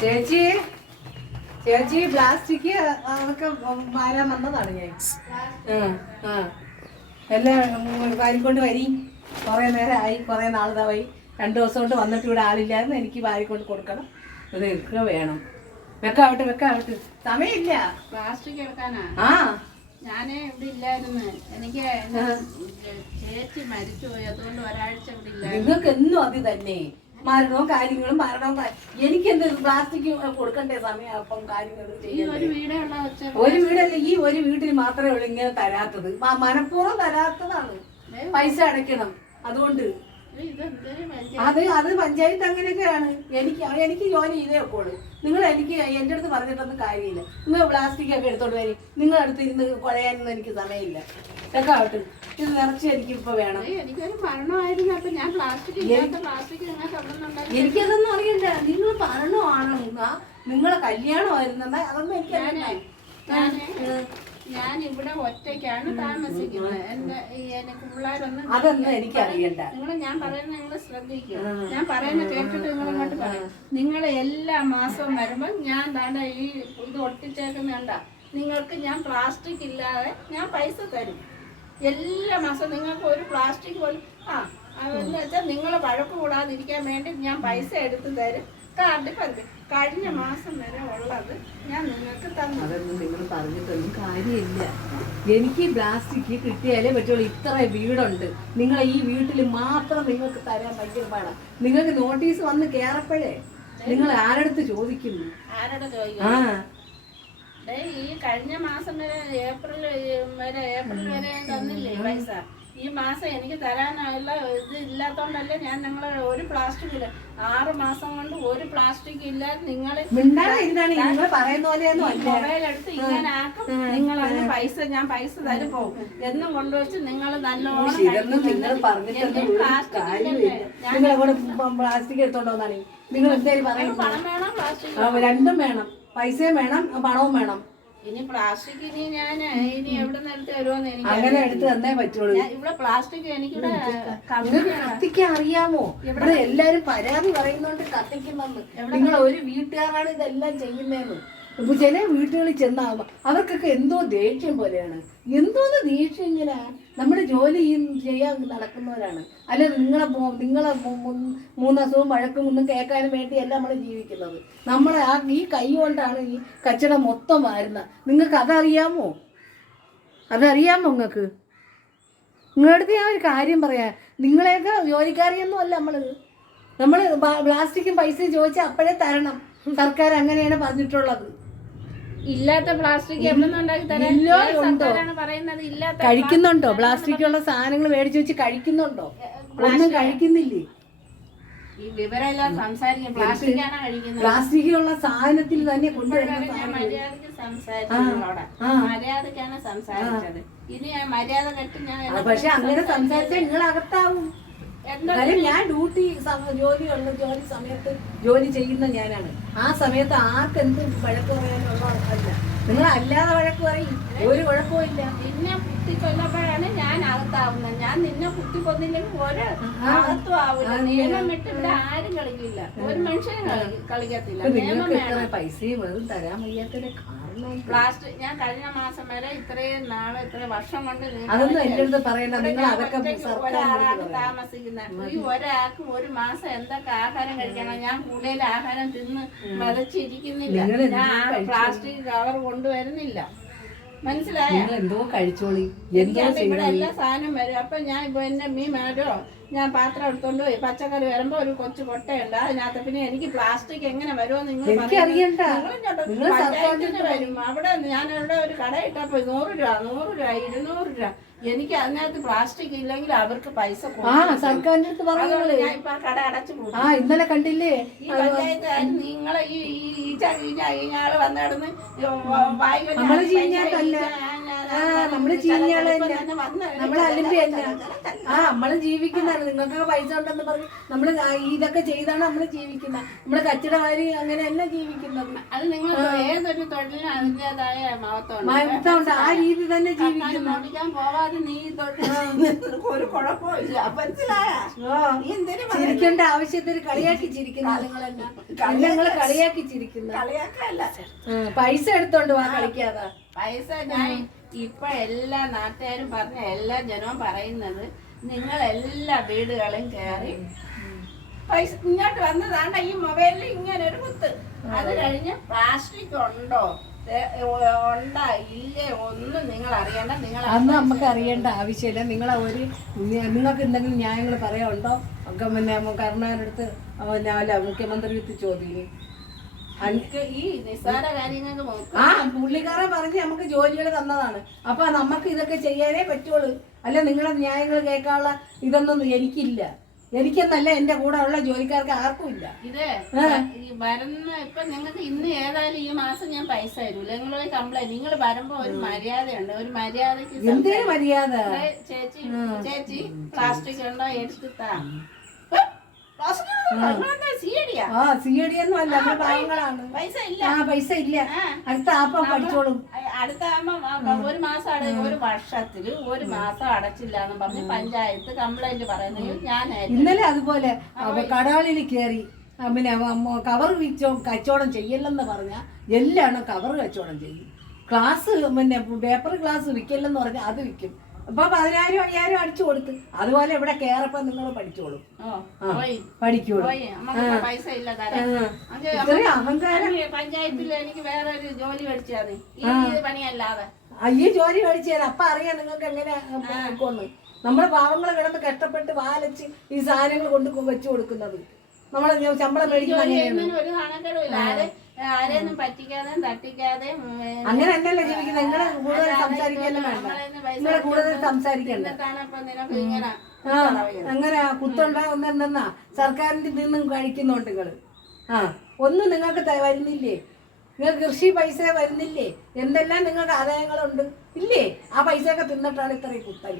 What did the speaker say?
ചേച്ചി ചേച്ചി പ്ലാസ്റ്റിക് അതൊക്കെ മാരാൻ വന്നതാണ് ഞാൻ. ആ ആ. എല്ലാം വാരിക്കൊണ്ട് വരി. കുറേ ആയി കുറേ നാളിതായി. രണ്ട് ദിവസം കൊണ്ട് വന്നിട്ട് ഇവിടെ ആളില്ലായിരുന്നു. എനിക്ക് വാരിക്കൊണ്ട് കൊടുക്കണം. ഇത് എനിക്ക് വേണം. വെക്കാവട്ടെ വെക്കാവട്ടെ. സമയമില്ല. പ്ലാസ്റ്റിക് എടുക്കാനാ? ആ. ഞാനേ ഇവിടെ ഇല്ലായിരുന്നു. എനിക്ക് ചേച്ചി മരിച്ചുപോയി. അതുകൊണ്ട് ഒരാഴ്ച ഇവിടെ ഇല്ല നിങ്ങൾക്ക് എന്നും അത് തന്നെ. മരണവും കാര്യങ്ങളും മരണവും എനിക്ക് എനിക്കെന്ത് പ്ലാസ്റ്റിക് കൊടുക്കണ്ടേ സമയം അപ്പം കാര്യങ്ങളും ഒരു വീടല്ല ഈ ഒരു വീട്ടിൽ മാത്രമേ ഉള്ളൂ ഇങ്ങനെ തരാത്തത്. മനഃപൂർവം തരാത്തതാണ്. പൈസ അടയ്ക്കണം. അതുകൊണ്ട്. അത് അത് പഞ്ചായത്ത് അങ്ങനെയൊക്കെയാണ്. എനിക്ക് എനിക്ക് ജോലി ചെയ്തേ ഒക്കെയുള്ളു നിങ്ങൾ എനിക്ക് എന്റെ അടുത്ത് പറഞ്ഞിട്ടൊന്നും കാര്യമില്ല. നിങ്ങൾ പ്ലാസ്റ്റിക് ഒക്കെ എടുത്തോണ്ട് വരി. നിങ്ങളടുത്ത് ഇരുന്ന് കുഴയാനൊന്നും എനിക്ക് സമയമില്ല. ഇതൊക്കെ ആവട്ടെ. ഇത് നിറച്ച് എനിക്ക് ഇപ്പൊ വേണം. എനിക്കൊരു മരണമായിരുന്നു. അപ്പൊ ഞാൻ പ്ലാസ്റ്റിക് ഇല്ലാത്ത പ്ലാസ്റ്റിക് എനിക്കതൊന്നും അറിയില്ല. നിങ്ങൾ മരണമാണ് നിങ്ങളെ കല്യാണമായിരുന്നെന്നാ അതൊന്നും എനിക്ക് ഞാൻ ഇവിടെ ഒറ്റയ്ക്കാണ് താമസിക്കുന്നത്. എന്റെ എനിക്ക് പിള്ളേരൊന്നും അതൊന്നും എനിക്കറിയണ്ട നിങ്ങൾ ഞാൻ പറയുന്നത് നിങ്ങൾ ശ്രദ്ധിക്കും ഞാൻ പറയുന്നത് കേട്ടിട്ട് നിങ്ങൾ ഇങ്ങോട്ട് പറയും. നിങ്ങൾ എല്ലാ മാസവും വരുമ്പോൾ ഞാൻ താണ്ട ഈ ഇത് ഒട്ടിച്ചേക്കുന്നുണ്ട നിങ്ങൾക്ക് ഞാൻ പ്ലാസ്റ്റിക് ഇല്ലാതെ ഞാൻ പൈസ തരും. എല്ലാ മാസവും നിങ്ങൾക്ക് ഒരു പ്ലാസ്റ്റിക് പോലും ആ എന്ന് വെച്ചാൽ നിങ്ങൾ വഴക്ക് കൂടാതിരിക്കാൻ വേണ്ടി ഞാൻ പൈസ എടുത്ത് തരും. കാർഡ് പതിവ് കഴിഞ്ഞ മാസം വരെ ഉള്ളത് ഞാൻ നിങ്ങൾക്ക് തന്നു. അതൊന്നും നിങ്ങൾ പറഞ്ഞിട്ടൊന്നും കാര്യമില്ല. എനിക്ക് പ്ലാസ്റ്റിക് കിട്ടിയാലേ പറ്റുള്ളൂ. ഇത്ര വീടുണ്ട്. നിങ്ങൾ ഈ വീട്ടിൽ മാത്രം നിങ്ങൾക്ക് തരാൻ ഭയങ്കര പാടാ. നിങ്ങൾക്ക് നോട്ടീസ് വന്ന് കയറപ്പോഴേ നിങ്ങൾ ആരടുത്ത് ചോദിക്കുന്നു? ആരോട് ചോദിക്കും ആ കഴിഞ്ഞ മാസം വരെ ഏപ്രിൽ വരെ ഏപ്രിൽ വരെ തന്നില്ലേ പൈസ? ഈ മാസം എനിക്ക് തരാനുള്ള ഇത് ഇല്ലാത്തോണ്ടല്ലേ ഞാൻ നിങ്ങളെ ഒരു പ്ലാസ്റ്റിക് ഇല്ല. ആറ് മാസം കൊണ്ട് ഒരു പ്ലാസ്റ്റിക് ഇല്ല. നിങ്ങൾ മൊബൈൽ എടുത്ത് ഇങ്ങനെ ആക്കും നിങ്ങൾ അതിന് പൈസ ഞാൻ പൈസ തരും. പോകും എന്നും കൊണ്ടുവച്ച് നിങ്ങൾ നല്ലോണം പ്ലാസ്റ്റിക് എടുത്തോണ്ടോന്നാണ് നിങ്ങൾ എന്തായാലും പറയുന്നു പണം വേണം? പ്ലാസ്റ്റിക് രണ്ടും വേണം. പൈസയും വേണം പണവും വേണം. ഇനി പ്ലാസ്റ്റിക് ഇനി ഞാൻ ഇനി എവിടെ നിന്ന് എടുത്ത് വരുമോന്ന് എനിക്ക് അങ്ങനെ എടുത്ത് തന്നേ പറ്റുള്ളൂ. ഞാൻ ഇവിടെ പ്ലാസ്റ്റിക് എനിക്കിവിടെ നിങ്ങൾക്ക് കത്തിക്കാൻ അറിയാമോ? ഇവിടെ എല്ലാരും പരാതി പറയുന്നോണ്ട് കത്തിക്കുന്നെന്ന്. നിങ്ങൾ ഒരു വീട്ടുകാരാണ് ഇതെല്ലാം ചെയ്യുന്നതെന്ന് ഇപ്പൊ ചില വീട്ടുകളിൽ ചെന്നാകുമ്പോ അവർക്കൊക്കെ എന്തോ ദേഷ്യം പോലെയാണ്. എന്തോന്ന് ദേഷ്യം ഇങ്ങനെ? നമ്മുടെ ജോലി ചെയ്യ- ചെയ്യാൻ നടക്കുന്നവരാണ്. അല്ല നിങ്ങളെ നിങ്ങളെ മൂ- മൂ- മൂന്നസവും വഴക്കും ഒന്നും കേൾക്കാനും വേണ്ടിയല്ല നമ്മൾ ജീവിക്കുന്നത്. നമ്മളെ ആ ഈ കൈ കൊണ്ടാണ് ഈ കച്ചട മൊത്തം വാരുന്നത്. നിങ്ങൾക്ക് അതറിയാമോ? അതറിയാമോ നിങ്ങൾക്ക്? നിങ്ങളടുത്ത് ഞാൻ ഒരു കാര്യം പറയാം. നിങ്ങളെയൊക്കെ ജോലിക്കാരിയൊന്നും അല്ല നമ്മൾ നമ്മൾ പ്ലാസ്റ്റിക്കും പൈസയും ചോദിച്ചാൽ അപ്പോഴേ തരണം. സർക്കാർ അങ്ങനെയാണ് പറഞ്ഞിട്ടുള്ളത്. ഇല്ലാത്ത പ്ലാസ്റ്റിക് പറയുന്നത് ഇല്ലാത്ത കഴിക്കുന്നുണ്ടോ? പ്ലാസ്റ്റിക് ഉള്ള സാധനങ്ങൾ മേടിച്ചു വെച്ച് കഴിക്കുന്നുണ്ടോ? ഒന്നും കഴിക്കുന്നില്ലേ? ഈ വിവരമില്ലാതെ സംസാരിക്കും പ്ലാസ്റ്റിക് ആണ് കഴിക്കുന്നത്. പ്ലാസ്റ്റിക് ഉള്ള സാധനത്തിൽ തന്നെ കൊണ്ടുവരുന്ന ഞാൻ സാധനങ്ങൾ. മര്യാദയ്ക്ക് സംസാരിച്ചോടെ ആ. മര്യാദക്കാണ് സംസാരിച്ചത്. ഇനി ഞാൻ മര്യാദ കെട്ട് ഞാൻ ആ, പക്ഷെ അങ്ങനെ സംസാരിച്ചാൽ നിങ്ങൾ അകത്താവും കാര്യം ഞാൻ ഡ്യൂട്ടി ജോലിയുള്ള ജോലി സമയത്ത് ജോലി ചെയ്യുന്ന ഞാനാണ്. ആ സമയത്ത് ആർക്കെന്ത് വഴക്ക് പറയാനുള്ള അല്ല നിങ്ങൾ അല്ലാതെ വഴക്ക് പറയും. ഒരു കുഴപ്പവും ഇല്ല. നിന്നെ കുത്തി കൊല്ലപ്പോഴാണ് ഞാൻ അകത്താവുന്നത് ഞാൻ നിന്നെ കുത്തി കൊന്നില്ലെങ്കിൽ ഒരു അകത്തും ആവില്ല നിയമം വിട്ട് ഇവിടെ ആരും കളിക്കില്ല. ഒരു മനുഷ്യനും കളി- കളിക്കത്തില്ല. നിയമം നിങ്ങൾക്ക് വേണം. പൈസയും വെറും തരാൻ വയ്യാത്തതിന്റെ കാരണം പ്ലാസ്റ്റിക് ഞാൻ കഴിഞ്ഞ മാസം വരെ ഇത്രയും നാളെ ഇത്ര വർഷം കൊണ്ട് അതൊന്നും എന്റെ അടുത്ത് പറയണ്ട. നിങ്ങൾ അതൊക്കെ ഒരാളാണ് താമസിക്കുന്നത്. ഈ ഒരാൾക്ക് ഒരു മാസം എന്തൊക്കെ ആഹാരം കഴിക്കണം? ഞാൻ കൂടുതൽ ആഹാരം തിന്ന് വിതച്ചിരിക്കുന്നില്ല ഞാൻ പ്ലാസ്റ്റിക് കവർ കൊണ്ടുവരുന്നില്ല. മനസ്സിലായ? നിങ്ങൾ എന്തോ കഴിച്ചോളി എന്തോ എല്ലാ സാധനം വരും. അപ്പൊ ഞാൻ ഇപ്പൊ എന്നെ മീൻ മേടോ ഞാൻ പാത്രം എടുത്തോണ്ട് പോയി. പച്ചക്കറി വരുമ്പോ ഒരു കൊച്ചു കൊട്ടയുണ്ട്. അതിനകത്ത് പിന്നെ എനിക്ക് പ്ലാസ്റ്റിക് എങ്ങനെ വരുമോ നിങ്ങൾ എനിക്കറിയണ്ട. അറിയണ്ട. നിങ്ങൾ പഞ്ചായത്തിന് വരും. അവിടെ ഞാൻ അവിടെ ഒരു കട ഇട്ടപ്പോ നൂറ് രൂപ നൂറ് രൂപ ഇരുന്നൂറ് രൂപ. എനിക്ക് അതിനകത്ത് പ്ലാസ്റ്റിക് ഇല്ലെങ്കിൽ അവർക്ക് പൈസ ആ സർക്കാരിന്റെ അടുത്ത് പറഞ്ഞോളെ. ഞാൻ ഇപ്പൊ കട അടച്ചു പോകും ആ ഇന്നലെ കണ്ടില്ലേ? ഈ പഞ്ചായത്ത് നിങ്ങളെ ഈ ഈ ഈ ച- ഈ ച- ഈ ഞാൾ വന്നിടന്ന് നമ്മൾ ചീഞ്ഞാട്ടല്ല. ആ നമ്മൾ ചീഞ്ഞാൾ തന്നെ. തന്നെ നമ്മൾ അലിമ്പി തന്നെ. ആ നമ്മൾ ജീവിക്കുന്നതാണ്. നിങ്ങൾക്കൊക്കെ പൈസ ഉണ്ടെന്ന് പറഞ്ഞ് നമ്മൾ ഇതൊക്കെ ചെയ്താണ് നമ്മൾ ജീവിക്കുന്നത്. നമ്മൾ അങ്ങനെ അങ്ങനെയല്ല ജീവിക്കുന്നത്. അത് നിങ്ങൾ ഏതൊരു തൊഴിലിനും അതിന്റെതായ മഹത്വമുണ്ട്. ആ രീതി തന്നെ ജീവിക്കുന്നു. പോവാതെ നീ ഒരു മനസ്സിലായ? ചിരിക്കേണ്ട ആവശ്യത്തിന് കളിയാക്കി ചിരിക്കുന്ന നിങ്ങൾ കളിയാക്കി ചിരിക്കുന്ന. പൈസ എടുത്തോണ്ട് വാ കളിക്കാതാ. പൈസ ഞാൻ ഇപ്പൊ എല്ലാ നാട്ടുകാരും പറഞ്ഞ എല്ലാ ജനവും പറയുന്നത് നിങ്ങൾ എല്ലാ വീടുകളും കയറി പൈസ ഇങ്ങോട്ട് വന്നതാണ് ഈ മൊബൈലിൽ ഇങ്ങനെ ഒരു കുത്ത്. അത് കഴിഞ്ഞ് പ്ലാസ്റ്റിക് ഉണ്ടോ? ഏ, ഉണ്ടാ? ഇല്ലേ? ഒന്നും നിങ്ങൾ അറിയണ്ട. നിങ്ങൾ അന്ന് നമുക്ക് അറിയേണ്ട ആവശ്യമില്ല. നിങ്ങളെ ഒരു നിങ്ങൾക്ക് എന്തെങ്കിലും ന്യായങ്ങൾ പറയാനുണ്ടോ? ഒക്കെ പിന്നെ കരുണാകരടുത്ത് പിന്നെ അല്ല മുഖ്യമന്ത്രി അടുത്ത് ചോദ്യം ഈ നിസ്സാര കാര്യങ്ങൾക്ക് നോക്കും. ആ പുള്ളിക്കാരെ പറഞ്ഞ് നമുക്ക് ജോലികൾ തന്നതാണ്. അപ്പൊ നമുക്ക് ഇതൊക്കെ ചെയ്യാനേ പറ്റുള്ളൂ. അല്ല നിങ്ങളെ ന്യായങ്ങൾ കേൾക്കാനുള്ള ഇതൊന്നും എനിക്കില്ല. എനിക്കെന്നല്ല എന്റെ കൂടെ ഉള്ള ജോലിക്കാർക്ക് ആർക്കും ഇല്ല. ഇത് ഈ വരുന്ന ഇപ്പൊ നിങ്ങൾക്ക് ഇന്ന് ഏതായാലും ഈ മാസം ഞാൻ പൈസ തരൂല നിങ്ങൾ കംപ്ലൈന്റ് നിങ്ങൾ വരുമ്പോ ഒരു മര്യാദയുണ്ട്. ഒരു മര്യാദയ്ക്ക് എന്തേ മര്യാദ? ചേച്ചി ചേച്ചി പ്ലാസ്റ്റിക് ഉണ്ടോ? എടുത്തിട്ടാ ആ. സി ഡി ഒന്നും അല്ല നമ്മൾ പാവങ്ങളാണ് പൈസ ഇല്ല. ആ പൈസ ഇല്ല. അടുത്ത ആപ്പം പഠിച്ചോളും. അടുത്ത ഒരു മാസം ഒരു വർഷത്തിൽ ഒരു മാസം അടച്ചില്ല എന്ന് പറഞ്ഞ് പഞ്ചായത്ത് കംപ്ലൈന്റ് പറയുന്നത് ഞാൻ ഇന്നലെ അതുപോലെ കടകളിൽ കയറി പിന്നെ കവർ വിച്ചോ കച്ചവടം ചെയ്യല്ലെന്ന് പറഞ്ഞാൽ എല്ലാണ് കവർ കച്ചവടം ചെയ്യും. ക്ലാസ് പിന്നെ പേപ്പർ ക്ലാസ് വിൽക്കില്ലെന്ന് പറഞ്ഞാൽ അത് വിൽക്കും അപ്പൊ പതിനായിരം അയ്യായിരം അടിച്ചു കൊടുത്ത്. അതുപോലെ ഇവിടെ കേറപ്പം നിങ്ങൾ പഠിച്ചോളൂ. പഠിക്കോളൂ. പൈസ ഇല്ല. അഹങ്കാരം. പഞ്ചായത്തിൽ എനിക്ക് വേറെ ഒരു ജോലി മേടിച്ചാൽ ഈ പണിയല്ലാതെ. ഈ ജോലി മേടിച്ചു തരാം അപ്പൊ അറിയാം നിങ്ങൾക്ക് എങ്ങനെ നമ്മുടെ നമ്മളെ പാവങ്ങൾ കിടന്ന് കഷ്ടപ്പെട്ട് വാലച്ച് ഈ സാധനങ്ങൾ കൊണ്ട് വെച്ചു കൊടുക്കുന്നത്. നമ്മളെ ഞാൻ ശമ്പളം മേടിക്കുന്ന അങ്ങനെ അല്ലല്ലോ ജീവിക്കുന്നത്. നിങ്ങളെ കൂടുതൽ സംസാരിക്കാനും വേണ്ട നിങ്ങളെ കൂടുതൽ സംസാരിക്കണ്ട ആ അങ്ങനെ കുത്തുണ്ടാവുന്നെന്നാ സർക്കാരിന്റെ നിന്നും കഴിക്കുന്നുണ്ട് നിങ്ങൾ. ആ ഒന്നും നിങ്ങൾക്ക് വരുന്നില്ലേ? നിങ്ങൾക്ക് കൃഷി പൈസ വരുന്നില്ലേ? എന്തെല്ലാം നിങ്ങൾക്ക് ആദായങ്ങളുണ്ട്? ഇല്ലേ? ആ പൈസയൊക്കെ തിന്നിട്ടാണ് ഇത്രയും കുത്തൽ.